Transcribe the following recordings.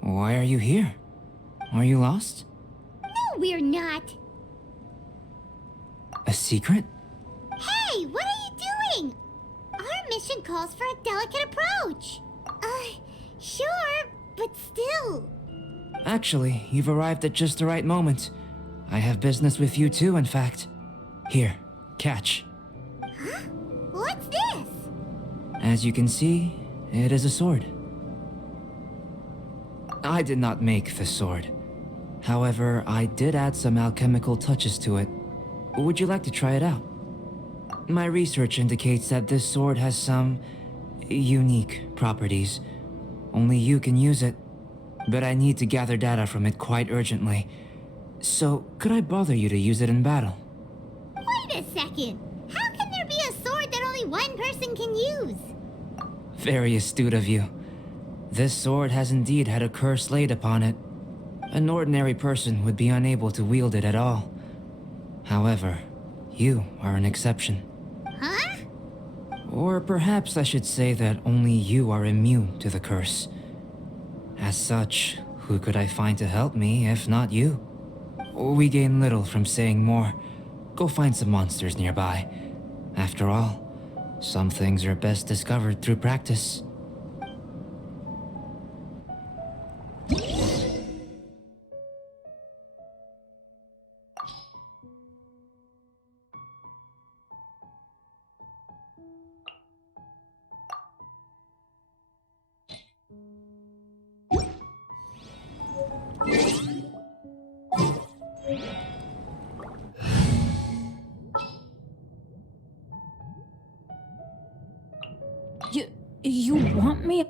Why are you here? Are you lost? No, we're not. A secret? Hey, what are you doing? Our mission calls for a delicate approach. Sure, but still. Actually, you've arrived at just the right moment. I have business with you too, in fact. Here, catch. Huh? What's this? As you can see, it is a sword. I did not make the sword. However, I did add some alchemical touches to it. Would you like to try it out? My research indicates that this sword has some unique properties. Only you can use it, but I need to gather data from it quite urgently. So, could I bother you to use it in battle? Wait a second. How can there be a sword that only one person can use? Very astute of you. This sword has indeed had a curse laid upon it. An ordinary person would be unable to wield it at all. However, you are an exception. Huh? Or perhaps I should say that only you are immune to the curse. As such, who could I find to help me if not you? We gain little from saying more. Go find some monsters nearby. After all, some things are best discovered through practice. You want me?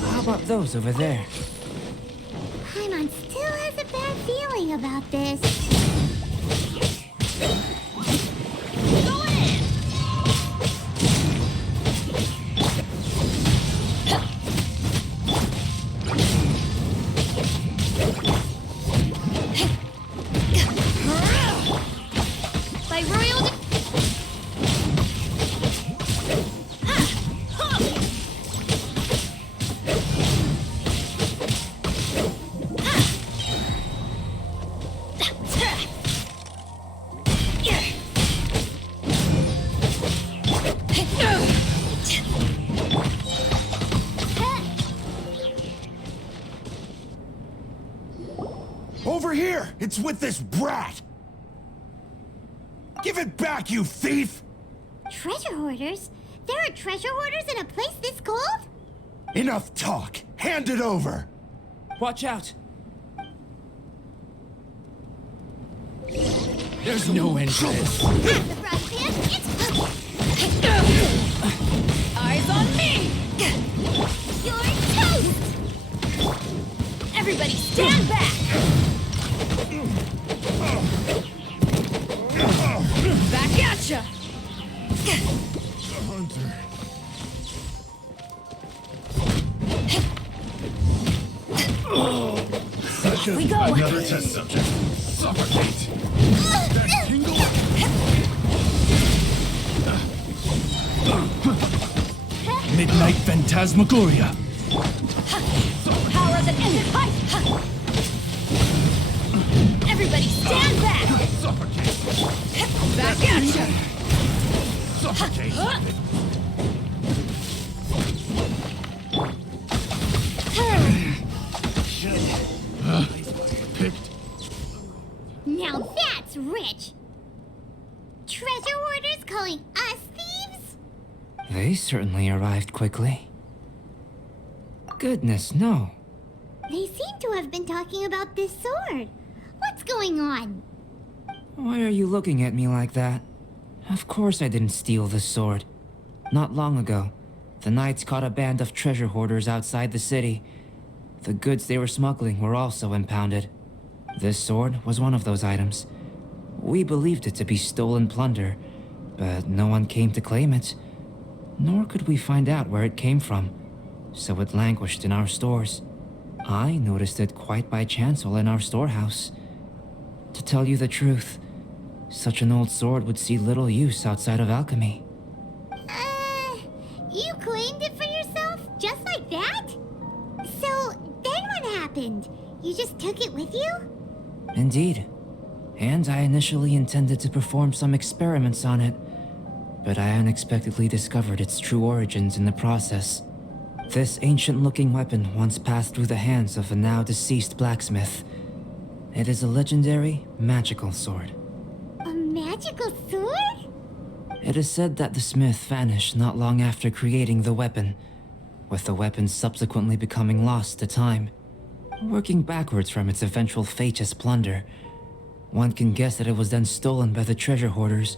How about those over there? Paimon still has a bad feeling about this. Over here! It's with this brat! Give it back, you thief! Treasure hoarders? There are treasure hoarders in a place this cold? Enough talk! Hand it over! Watch out! There's no end to this. Half the brush, man! It's... Eyes on me! You're toast! Everybody stand back! Back at ya! Hunter. We go! Another test subject. Suffocate. That tingle. Midnight Phantasmagoria. Power that ended fight! Everybody stand back! Suffocate. Back at ya! Suffocate. Picked. Now that's rich! Treasure hoarders calling us thieves? They certainly arrived quickly. Goodness, no. They seem to have been talking about this sword. What's going on? Why are you looking at me like that? Of course I didn't steal this sword. Not long ago, the Knights caught a band of treasure hoarders outside the city. The goods they were smuggling were also impounded. This sword was one of those items. We believed it to be stolen plunder, but no one came to claim it. Nor could we find out where it came from, so it languished in our stores. I noticed it quite by chance while in our storehouse. To tell you the truth, such an old sword would see little use outside of alchemy. You claimed it for yourself? Just like that? So, then what happened? You just took it with you? Indeed. And I initially intended to perform some experiments on it, but I unexpectedly discovered its true origins in the process. This ancient-looking weapon once passed through the hands of a now-deceased blacksmith. It is a legendary, magical sword. A magical sword? It is said that the smith vanished not long after creating the weapon, with the weapon subsequently becoming lost to time. Working backwards from its eventual fate as plunder, one can guess that it was then stolen by the treasure hoarders,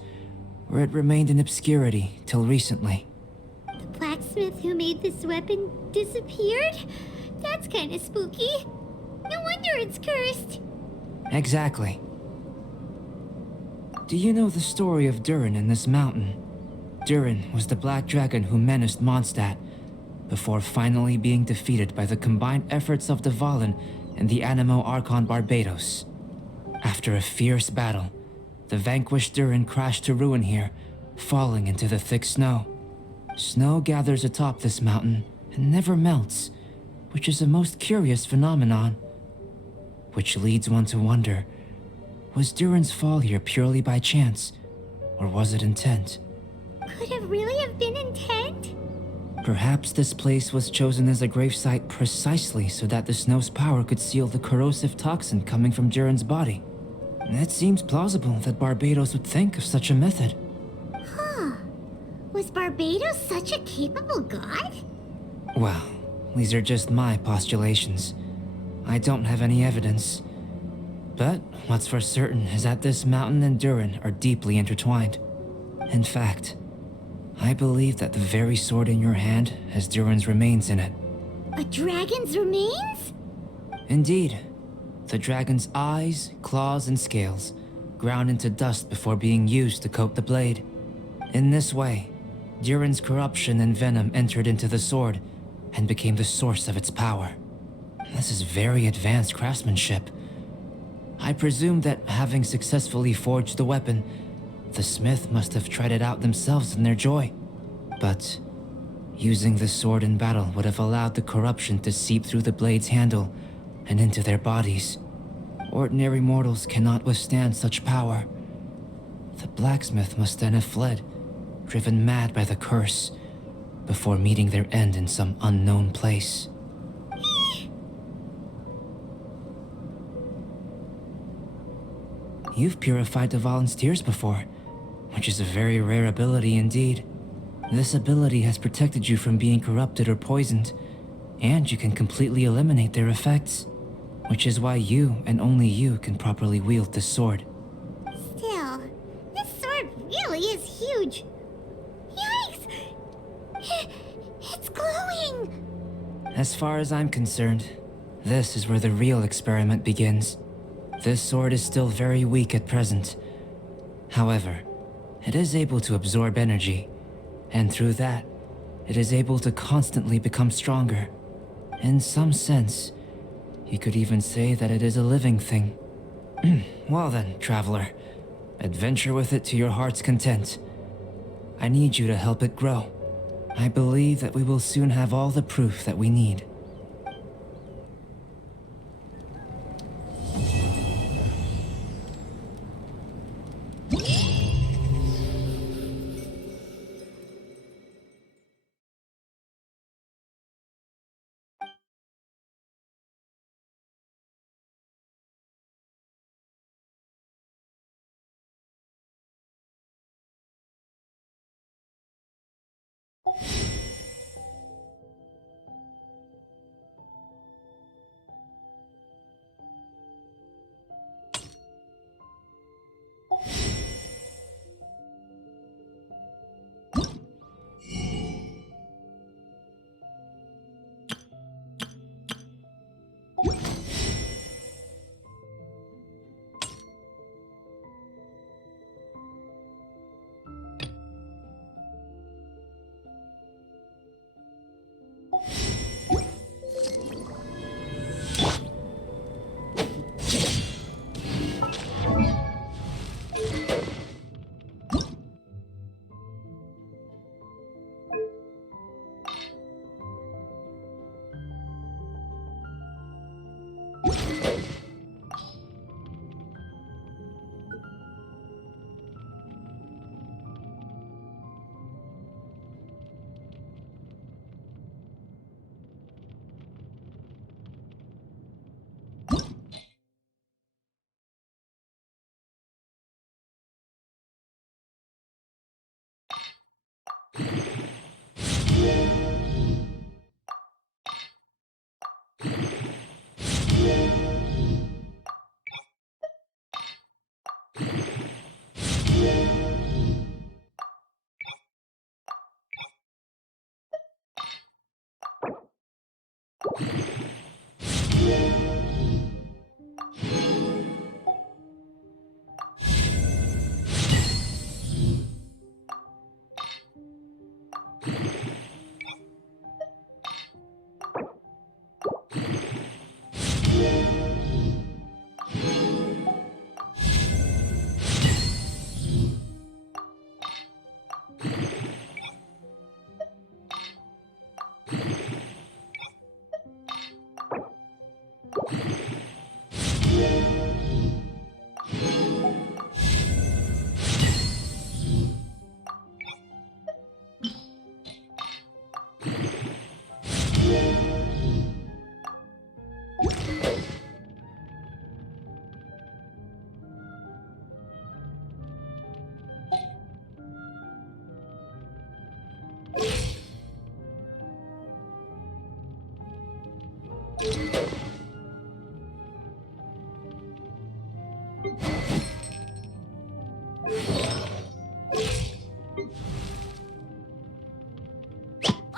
where it remained in obscurity till recently. The blacksmith who made this weapon disappeared? That's kinda spooky. No wonder it's cursed. Exactly. Do you know the story of Durin in this mountain? Durin was the black dragon who menaced Mondstadt, before finally being defeated by the combined efforts of the Valen and the Animo Archon Barbados. After a fierce battle, the vanquished Durin crashed to ruin here, falling into the thick snow. Snow gathers atop this mountain and never melts, which is a most curious phenomenon. Which leads one to wonder, was Durin's fall here purely by chance, or was it intent? Could it really have been intent? Perhaps this place was chosen as a gravesite precisely so that the snow's power could seal the corrosive toxin coming from Durin's body. It seems plausible that Barbados would think of such a method. Huh. Was Barbados such a capable god? Well, these are just my postulations. I don't have any evidence. But what's for certain is that this mountain and Durin are deeply intertwined. In fact, I believe that the very sword in your hand has Durin's remains in it. A dragon's remains? Indeed. The dragon's eyes, claws, and scales ground into dust before being used to coat the blade. In this way, Durin's corruption and venom entered into the sword and became the source of its power. This is very advanced craftsmanship. I presume that having successfully forged the weapon, the smith must have tried it out themselves in their joy. But using the sword in battle would have allowed the corruption to seep through the blade's handle and into their bodies. Ordinary mortals cannot withstand such power. The blacksmith must then have fled, driven mad by the curse, before meeting their end in some unknown place. You've purified the volunteers before, which is a very rare ability indeed. This ability has protected you from being corrupted or poisoned, and you can completely eliminate their effects, which is why you and only you can properly wield this sword. Still, this sword really is huge. Yikes! It's glowing! As far as I'm concerned, this is where the real experiment begins. This sword is still very weak at present. However, it is able to absorb energy, and through that, it is able to constantly become stronger. In some sense, you could even say that it is a living thing. Well then, traveler, adventure with it to your heart's content. I need you to help it grow. I believe that we will soon have all the proof that we need.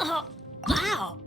Oh, wow.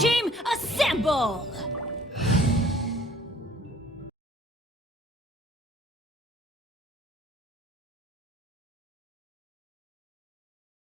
Team, assemble!